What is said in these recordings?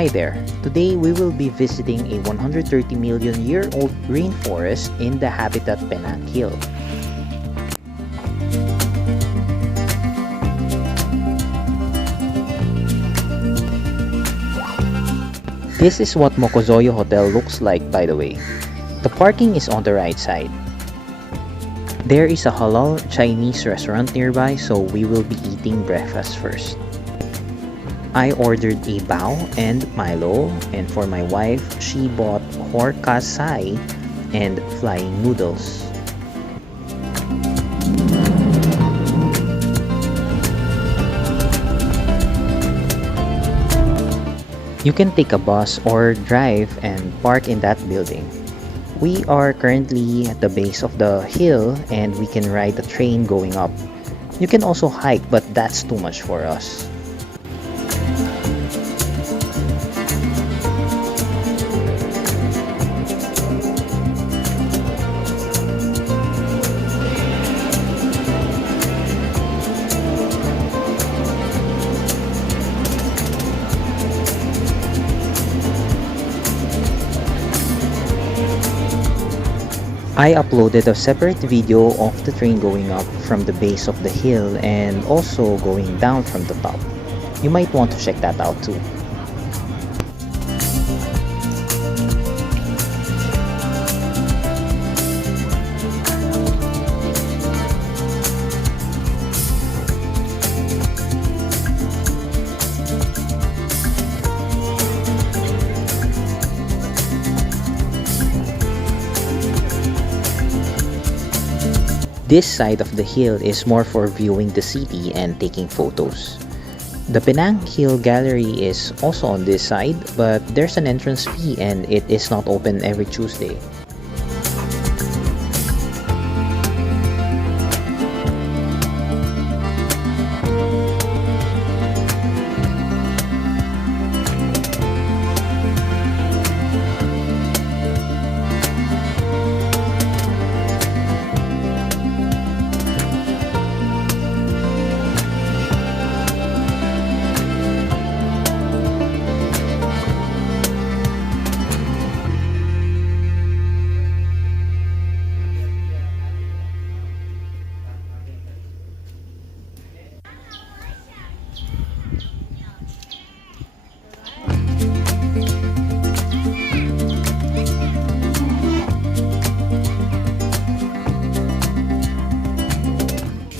Hi there! Today we will be visiting a 130 million year old rainforest in the habitat Penang Hill. This is what Mokozoyo Hotel looks like, by the way. The parking is on the right side. There is a halal Chinese restaurant nearby, so we will be eating breakfast first. I ordered a bao and Milo, and for my wife, she bought horkasai and flying noodles. You can take a bus or drive and park in that building. We are currently at the base of the hill and we can ride the train going up. You can also hike, but that's too much for us. I uploaded a separate video of the train going up from the base of the hill and also going down from the top. You might want to check that out too. This side of the hill is more for viewing the city and taking photos. The Penang Hill Gallery is also on this side, but there's an entrance fee and it is not open every Tuesday.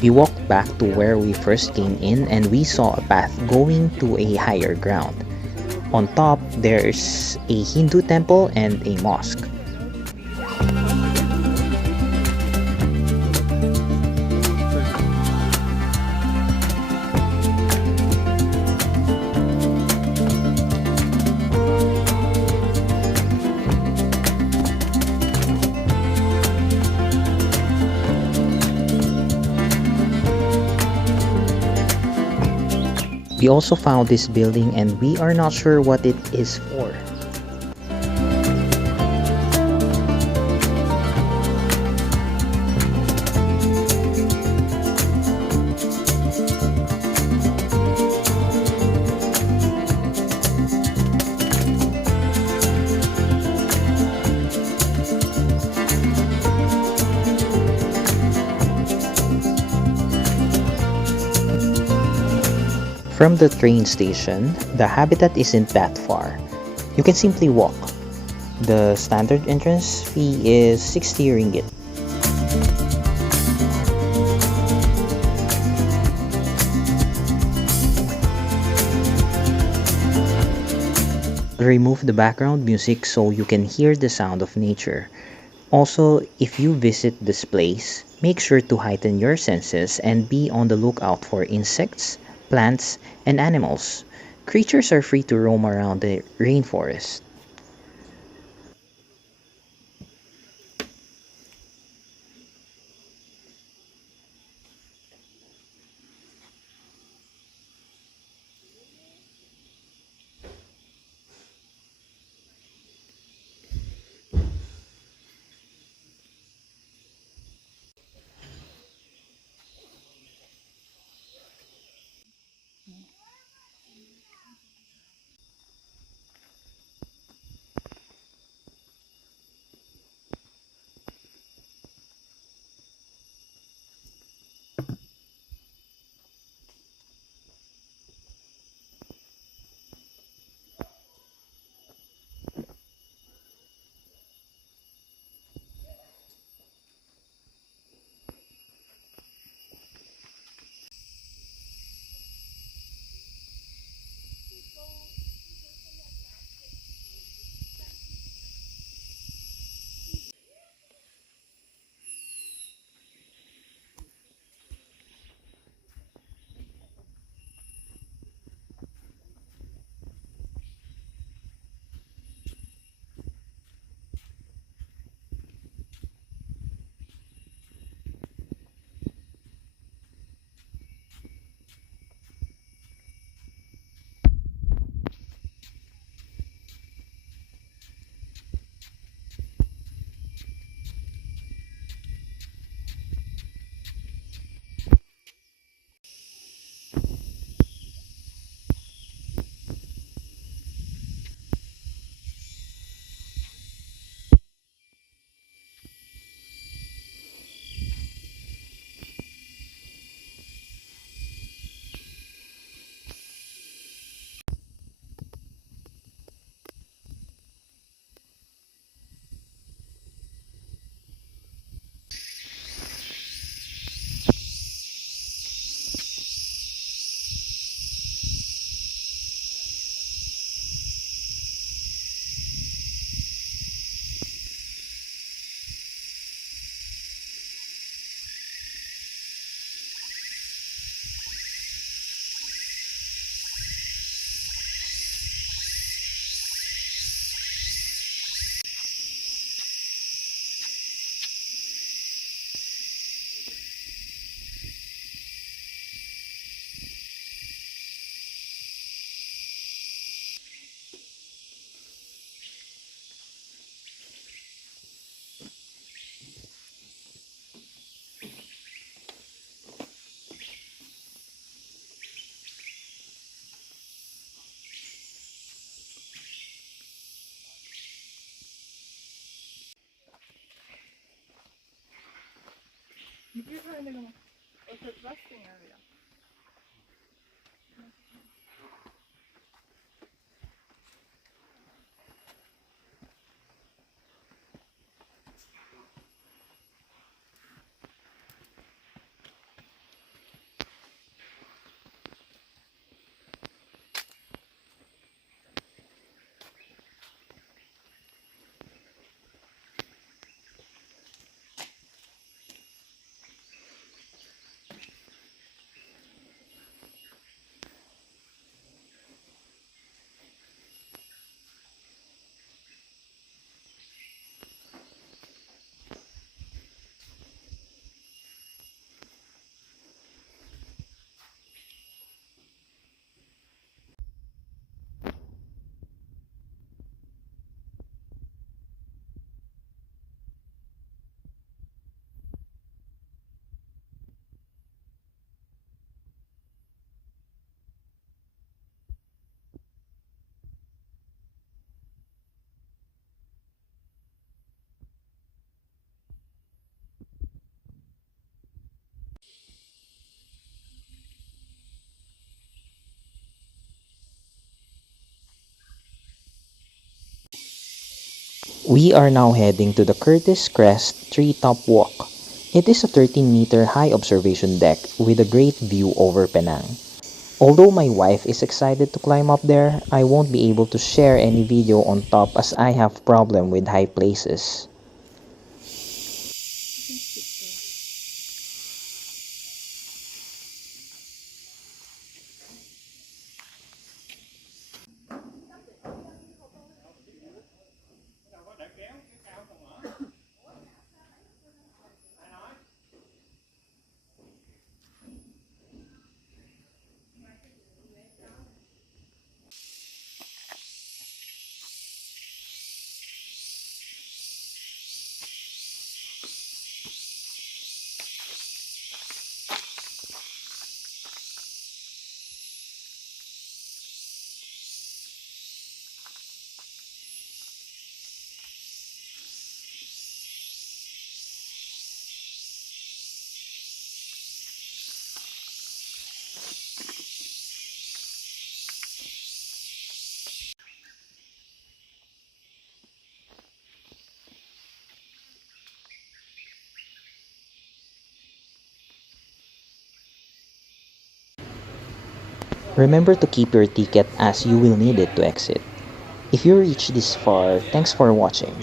We walked back to where we first came in and we saw a path going to a higher ground. On top, there's a Hindu temple and a mosque. We also found this building and we are not sure what it is for. From the train station, the habitat isn't that far. You can simply walk. The standard entrance fee is 60 ringgit. Remove the background music so you can hear the sound of nature. Also, if you visit this place, make sure to heighten your senses and be on the lookout for insects, plants, and animals. Creatures are free to roam around the rainforest. We are now heading to the Curtis Crest Treetop Walk. It is a 13-meter high observation deck with a great view over Penang. Although my wife is excited to climb up there, I won't be able to share any video on top as I have problem with high places. Remember to keep your ticket as you will need it to exit. If you reached this far, thanks for watching.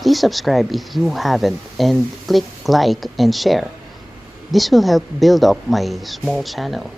Please subscribe if you haven't and click like and share. This will help build up my small channel.